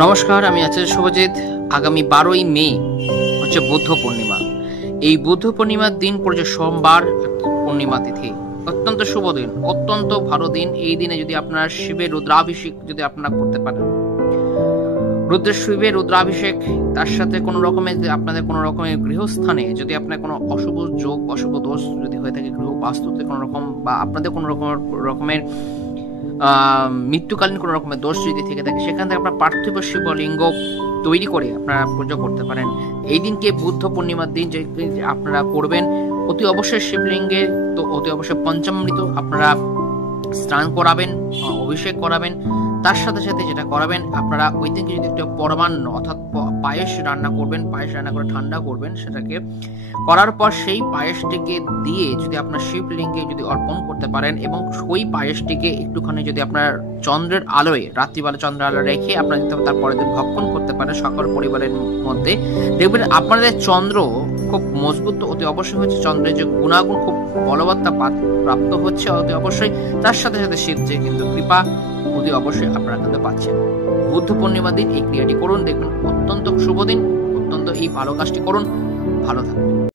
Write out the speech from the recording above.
নমস্কার, আমি আচার্য শুভজিৎ। আগামী 12ই মে হচ্ছে বুদ্ধ পূর্ণিমা। এই বুদ্ধ পূর্ণিমার দিন পড়ছে সোমবার, পূর্ণিমা তিথি। অত্যন্ত শুভ দিন, অত্যন্ত ভালো দিন। এই দিনে যদি আপনার শিবের রুদ্রাভিষেক যদি আপনারা করতে পারেন, শিবের রুদ্রাভিষেক, তার সাথে কোনো রকমের আপনাদের কোনো রকমের গৃহস্থানে যদি আপনার কোনো অশুভ যোগ, অশুভ দোষ যদি হয়ে থাকে, গৃহ বাস্তুতে কোনো রকম বা আপনাদের কোনো রকমের মৃত্যুকালীন কোনো রকমের দোষ যদি থেকে থাকে, সেখান থেকে আপনার পার্থিব শিবলিঙ্গ তৈরি করে আপনারা পুজো করতে পারেন। এই দিনকে বুদ্ধ পূর্ণিমার দিন যে আপনারা করবেন, অতি অবশ্যই শিবলিঙ্গে তো অতি অবশ্যই পঞ্চামৃত আপনারা স্নান করাবেন, অভিষেক করাবেন। তার সাথে সাথে যেটা করাবেন, আপনারা ওই দিনকে যদি একটা পরমান্ন অর্থাৎ পায়েস রান্না করবেন, পায়েস রান্না করে ঠান্ডা করবেন, সেটাকে করার পর সেই পায়েসটিকে দিয়ে যদি আপনার শিবলিঙ্গে যদি অর্পণ করতে পারেন এবং ওই পায়েসটিকে একটুখানি যদি আপনার চন্দ্রের আলোয়, রাত্রিবেলা চন্দ্রের আলো রেখে আপনারা তারপরে দিন ভক্ষণ করতে পারেন সকল পরিবারের মধ্যে, দেখবেন আপনাদের চন্দ্র খুব মজবুত অতি অবশ্যই হচ্ছে, চন্দ্রের যে গুণাগুণ খুব বলবত্তা প্রাপ্ত হচ্ছে অতি অবশ্যই। তার সাথে সাথে শিব যে কিন্তু কৃপা অতি অবশ্যই আপনারা কিন্তু পাচ্ছেন। বুদ্ধ পূর্ণিমার দিন এই ক্রিয়াটি করুন, দেখবেন অত্যন্ত শুভ দিন, অত্যন্ত এই ভালো কাজটি করুন। ভালো থাকবেন।